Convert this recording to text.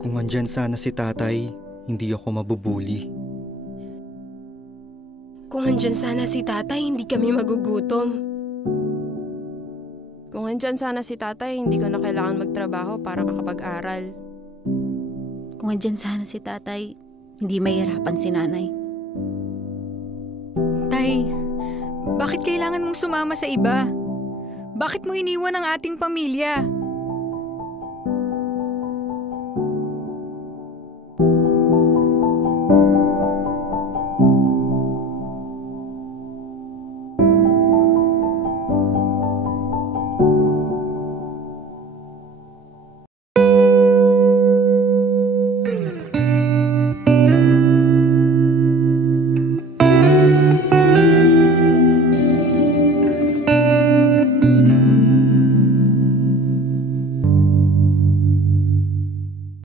Kung andyan sana si tatay, hindi ako mabubuli. Kung andyan sana si tatay, hindi kami magugutom. Kung andyan sana si tatay, hindi ko na kailangan magtrabaho para makapag-aral. Kung andyan sana si tatay, hindi mahirapan si nanay. Tay, bakit kailangan mong sumama sa iba? Bakit mo iniwan ang ating pamilya?